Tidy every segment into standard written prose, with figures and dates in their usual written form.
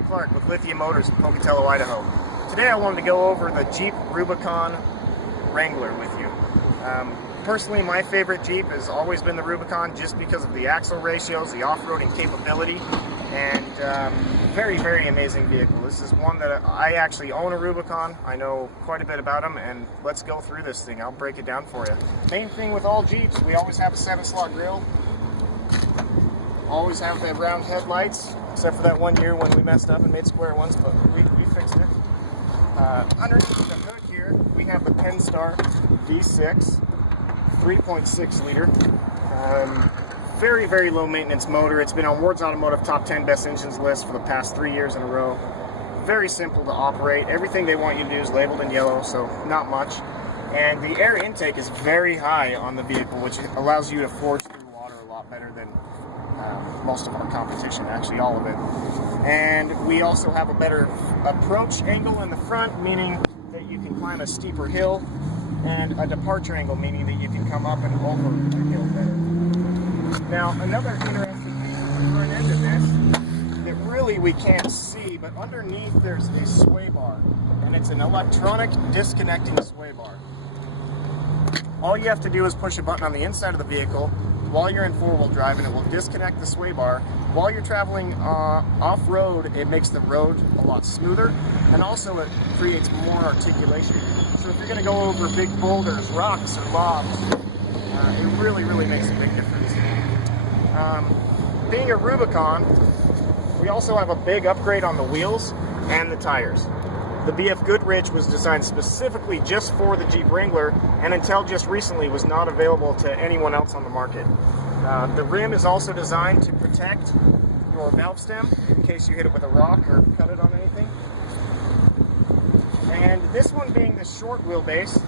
Clark with Lithia Motors in Pocatello, Idaho. Today I wanted to go over the Jeep Rubicon Wrangler with you. Personally, my favorite Jeep has always been the Rubicon just because of the axle ratios, the off-roading capability, and very, very amazing vehicle. This is one that I actually own a Rubicon. I know quite a bit about them, and let's go through this thing. I'll break it down for you. Main thing with all Jeeps, we always have a 7-slot grille. Always have the round headlights, except for that one year when we messed up and made square ones, but we fixed it. Underneath the hood here, we have the Penn-Star V6, 3.6 liter. Very, very low maintenance motor. It's been on Ward's Automotive Top 10 Best Engines list for the past 3 years in a row. Very simple to operate. Everything they want you to do is labeled in yellow, so not much. And the air intake is very high on the vehicle, which allows you to forge through water a lot better than most of our competition, actually all of it. And we also have a better approach angle in the front, meaning that you can climb a steeper hill, and a departure angle, meaning that you can come up and over a hill better. Now, another interesting thing at the front end of this that really we can't see, but underneath there's a sway bar, and it's an electronic disconnecting sway bar. All you have to do is push a button on the inside of the vehicle while you're in four-wheel drive, and it will disconnect the sway bar. While you're traveling off-road, it makes the road a lot smoother, and also it creates more articulation. So if you're going to go over big boulders, rocks, or logs, it really, really makes a big difference. Being a Rubicon, we also have a big upgrade on the wheels and the tires. The BF Goodrich was designed specifically just for the Jeep Wrangler, and until just recently was not available to anyone else on the market. The rim is also designed to protect your valve stem in case you hit it with a rock or cut it on anything. And this one being the short wheelbase,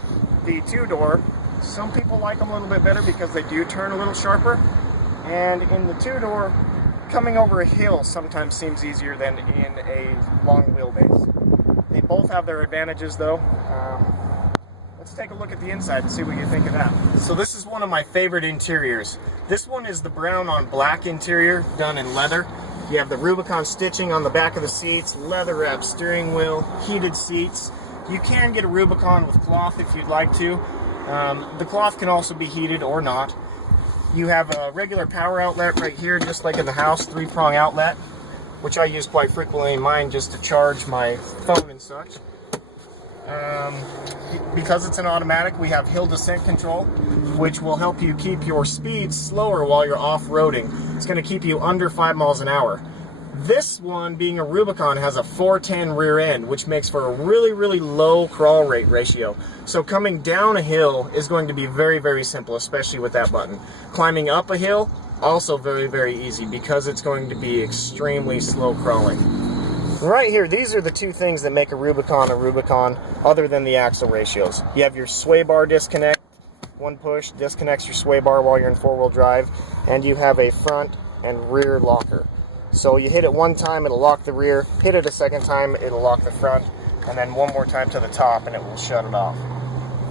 the two-door, some people like them a little bit better because they do turn a little sharper. And in the two-door, coming over a hill sometimes seems easier than in a long wheelbase. They both have their advantages though. Let's take a look at the inside and see what you think of that. So this is one of my favorite interiors. This one is the brown on black interior done in leather. You have the Rubicon stitching on the back of the seats, leather wrapped steering wheel, heated seats. You can get a Rubicon with cloth if you'd like to. The cloth can also be heated or not. You have a regular power outlet right here, just like in the house, 3-prong outlet, which I use quite frequently in mine just to charge my phone and such. Because it's an automatic, we have hill descent control, which will help you keep your speed slower while you're off-roading. It's going to keep you under 5 miles an hour. This one, being a Rubicon, has a 410 rear end, which makes for a really, really low crawl rate ratio. So coming down a hill is going to be very, very simple, especially with that button. Climbing up a hill, also very, very easy because it's going to be extremely slow crawling. Right here, these are the two things that make a Rubicon other than the axle ratios. You have your sway bar disconnect. One push disconnects your sway bar while you're in four-wheel drive, and you have a front and rear locker. So you hit it one time, it'll lock the rear, hit it a second time, it'll lock the front, and then one more time to the top and it will shut it off.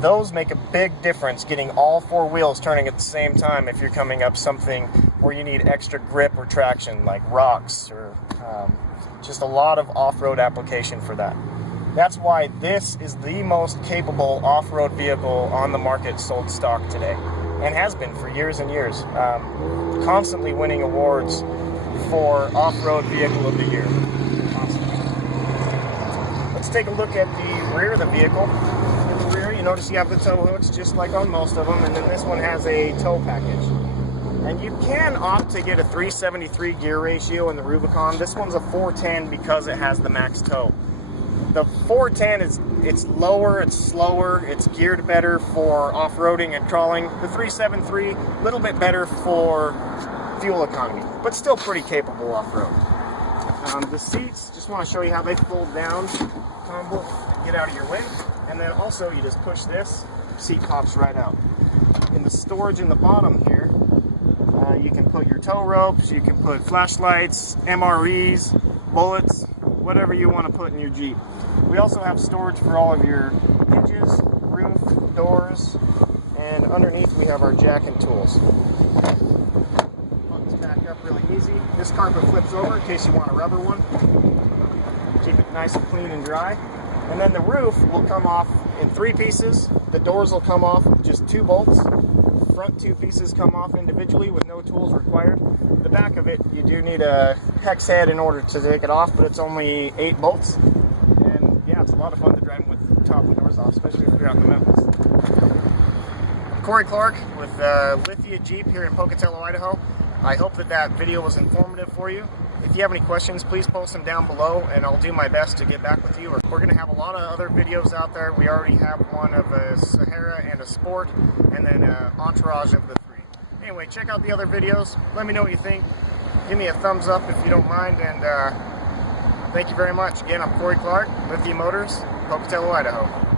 Those make a big difference, getting all four wheels turning at the same time if you're coming up something where you need extra grip or traction, like rocks or just a lot of off-road application for that. That's why this is the most capable off-road vehicle on the market sold stock today, and has been for years and years. Constantly winning awards for off-road vehicle of the year. Constantly. Let's take a look at the rear of the vehicle. In the rear, you notice you have the tow hooks, just like on most of them, and then this one has a tow package. And you can opt to get a 373 gear ratio in the Rubicon. This one's a 410 because it has the max tow. The 410 it's lower, it's slower, it's geared better for off-roading and crawling. The 373, a little bit better for fuel economy, but still pretty capable off-road. The seats, just want to show you how they fold down, tumble, and get out of your way. And then also you just push this, seat pops right out. In the storage in the bottom here, you can put your tow ropes, you can put flashlights, MREs, bullets, whatever you want to put in your Jeep. We also have storage for all of your hinges, roof, doors, and underneath we have our jack and tools. Buttons back up really easy. This carpet flips over in case you want a rubber one. Keep it nice and clean and dry. And then the roof will come off in 3 pieces. The doors will come off with just 2 bolts. Front 2 pieces come off individually with no tools required. The back of it, you do need a hex head in order to take it off, but it's only 8 bolts. And yeah, it's a lot of fun to drive with the top of the doors off, especially if you're out in the mountains. I'm Corey Clark with Lithia Jeep here in Pocatello, Idaho. I hope that video was informative for you. If you have any questions, please post them down below and I'll do my best to get back with you. We're going to have a lot of other videos out there. We already have one of a Sahara and a Sport, and then an entourage of the 3. Anyway, check out the other videos. Let me know what you think. Give me a thumbs up if you don't mind, and thank you very much. Again, I'm Corey Clark, Lithia Motors, Pocatello, Idaho.